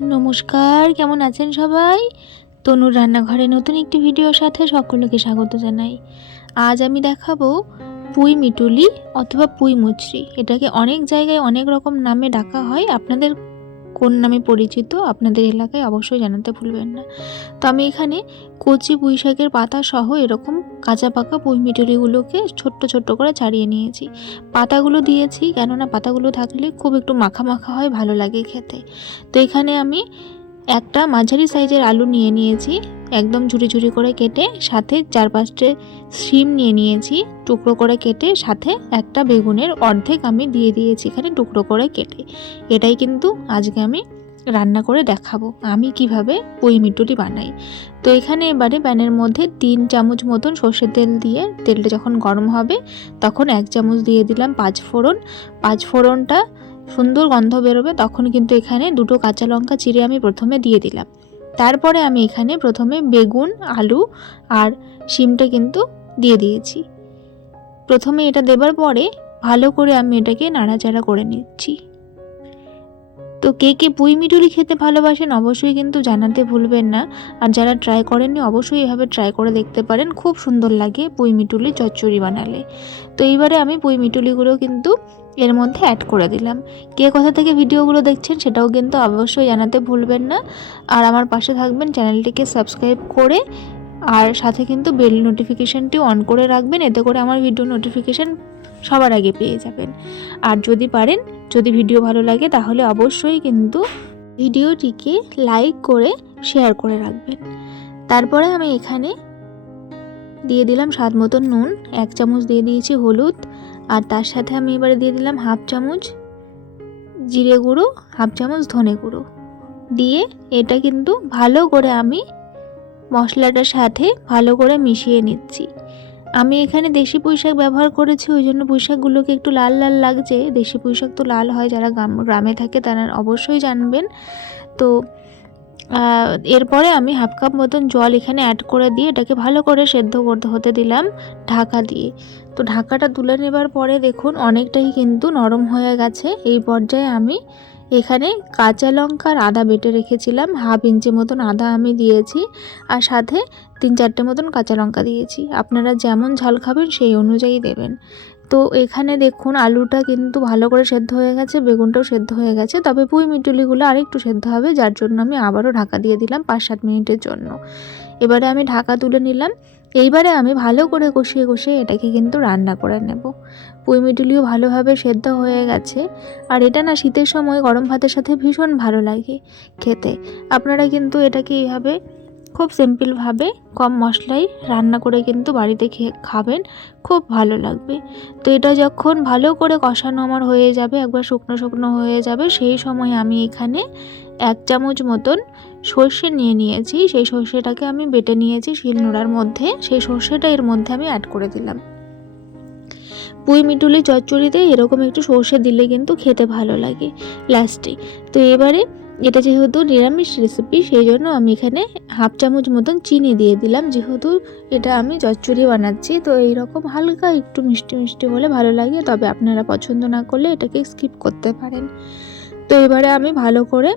নমস্কার, কেমন আছেন সবাই? তনুর রান্নাঘরে নতুন একটি ভিডিওর সাথে সকলকে স্বাগত জানাই। আজ আমি দেখাবো পুঁই মিটুলি অথবা পুঁই মুচড়ি। এটাকে অনেক জায়গায় অনেক রকম নামে ডাকা হয়। আপনাদের কোন নামে পরিচিত আপনাদের এলাকায় অবশ্যই জানাতে ভুলবেন না। তো আমি এখানে কচি পুঁইশাকের পাতা সহ এরকম কাঁচা পাকা পুঁই মিটুলিগুলোকে ছোট্ট ছোট্ট করে ছাড়িয়ে নিয়েছি। পাতাগুলো দিয়েছি কেননা পাতাগুলো থাকলে খুব একটু মাখা মাখা হয়, ভালো লাগে খেতে। তো এখানে আমি একটা মাঝারি সাইজের আলু নিয়ে নিয়েছি, একদম ঝুড়ি ঝুড়ি করে কেটে সাথে চার পাঁচটে শিম নিয়ে নিয়েছি, টুকরো করে কেটে সাথে একটা বেগুনের অর্ধেক আমি দিয়ে দিয়েছি এখানে টুকরো করে কেটে। এটাই কিন্তু আজকে আমি রান্না করে দেখাবো, আমি কীভাবে পুঁই মিটুলি বানাই। তো এখানে এবারে প্যানের মধ্যে তিন চামচ মতন সর্ষের তেল দিয়ে তেলটা যখন গরম হবে, তখন এক চামচ দিয়ে দিলাম পাঁচ ফোড়ন পাঁচ ফোড়নটা সুন্দর গন্ধ বেরোবে, তখন কিন্তু এখানে দুটো কাঁচা লঙ্কা চিড়ে আমি প্রথমে দিয়ে দিলাম। তারপরে আমি এখানে প্রথমে বেগুন, আলু আর শিমটা কিন্তু দিয়ে দিয়েছি। প্রথমে এটা দেবার পরে ভালো করে আমি এটাকে নাড়াচাড়া করে নিচ্ছি। তো কে কে পুঁই মিটুলি খেতে ভালোবাসেন অবশ্যই কিন্তু জানাতে ভুলবেন না। আর যারা ট্রাই করেননি অবশ্যই এভাবে ট্রাই করে দেখতে পারেন। খুব সুন্দর লাগে পুঁই মিটুলি চচ্চড়ি বানালে। তো এইবারে আমি পুঁই মিটুলিগুলো কিন্তু এর মধ্যে অ্যাড করে দিলাম। কে কোথা থেকে ভিডিওগুলো দেখছেন সেটাও কিন্তু অবশ্যই জানাতে ভুলবেন না। আর আমার পাশে থাকবেন, চ্যানেলটিকে সাবস্ক্রাইব করে আর সাথে কিন্তু বেল নোটিফিকেশানটি অন করে রাখবেন, এতে করে আমার ভিডিও নোটিফিকেশান সবার আগে পেয়ে যাবেন। আর যদি পারেন, যদি ভিডিও ভালো লাগে, তাহলে অবশ্যই কিন্তু ভিডিওটিকে লাইক করে শেয়ার করে রাখবেন। তারপরে আমি এখানে দিয়ে দিলাম স্বাদ মতন নুন, এক চামচ দিয়ে দিয়েছি হলুদ, আর তার সাথে আমি এবারে দিয়ে দিলাম হাফ চামচ জিরে গুঁড়ো, হাফ চামচ ধনে গুঁড়ো। দিয়ে এটা কিন্তু ভালো করে আমি মশলাটার সাথে ভালো করে মিশিয়ে নিচ্ছি। আমি এখানে দেশি পুঁইশাক ব্যবহার করেছি, ওই জন্য পুঁইশাকগুলোকে একটু লাল লাল লাগছে। দেশি পুঁইশাক তো লাল হয়, যারা গ্রাম থাকে তারা অবশ্যই জানবেন। তো এরপরে আমি হাফ কাপ মতন জল এখানে অ্যাড করে দিয়ে এটাকে ভালো করে সেদ্ধ করতে, হতে দিলাম ঢাকা দিয়ে। তো, ঢাকাটা তুলে নেবার পরে দেখুন, অনেকটাই কিন্তু নরম হয়ে গেছে। এই পর্যায়ে আমি এখানে কাঁচা লঙ্কার আদা বেটে রেখেছিলাম, হাফ ইঞ্চি মতন আদা আমি দিয়েছি আর সাথে তিন চারটে মতন কাঁচা লঙ্কা দিয়েছি। আপনারা যেমন ঝাল খাবেন সেই অনুযায়ী দেবেন। তো এখানে দেখুন আলুটা কিন্তু ভালো করে সেদ্ধ হয়ে গেছে, বেগুনটাও সেদ্ধ হয়ে গেছে। তবে পুঁই মিটুলিগুলো আরেকটু সেদ্ধ হবে, যার জন্য আমি আবারও ঢাকা দিয়ে দিলাম পাঁচ সাত মিনিটের জন্য। এবারে আমি ঢাকা তুলে নিলাম। এইবারে আমি ভালো করে কষিয়ে কষিয়ে এটাকে কিন্তু রান্না করে নেব। পুঁই মিটুলিও ভালোভাবে সেদ্ধ হয়ে গেছে। আর এটা না শীতের সময় গরম ভাতের সাথে ভীষণ ভালো লাগে খেতে। আপনারা কিন্তু এটাকে এইভাবে খুব সিম্পলভাবে কম মশলায় রান্না করে কিন্তু বাড়িতে খেয়ে খাবেন, খুব ভালো লাগবে। তো এটা যখন ভালো করে কষানো আমার হয়ে যাবে, একবার শুকনো শুকনো হয়ে যাবে, সেই সময় আমি এখানে এক চামচ মতন সর্ষে নিয়ে নিয়েছি। সেই সর্ষেটাকে আমি বেটে নিয়েছি শিলনোড়ার মধ্যে। সেই সর্ষেটা এর মধ্যে আমি অ্যাড করে দিলাম। পুঁই মিটুলি চচ্চড়িতে এরকম একটু সর্ষে দিলে কিন্তু খেতে ভালো লাগে লাস্টে তো এবারে এটা যেহেতু নিরামিষ রেসিপি সেই জন্য আমি এখানে হাফ চামচ মতন চিনি দিয়ে দিলাম। যেহেতু এটা আমি চচ্চড়ি বানাচ্ছি, তো এইরকম হালকা একটু মিষ্টি মিষ্টি হলে ভালো লাগে। তবে আপনারা পছন্দ না করলে এটাকে স্কিপ করতে পারেন। তো এবারে আমি ভালো করে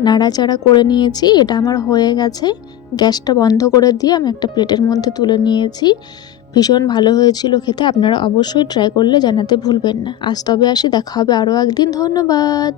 নাড়াচাড়া করে নিয়েছি। এটা আমার হয়ে গেছে। গ্যাসটা বন্ধ করে দিয়ে আমি একটা প্লেটের মধ্যে তুলে নিয়েছি। ভীষণ ভালো হয়েছিল খেতে। আপনারা অবশ্যই ট্রাই করলে জানাতে ভুলবেন না। আজ তবে আসি, দেখা হবে আরও একদিন। ধন্যবাদ।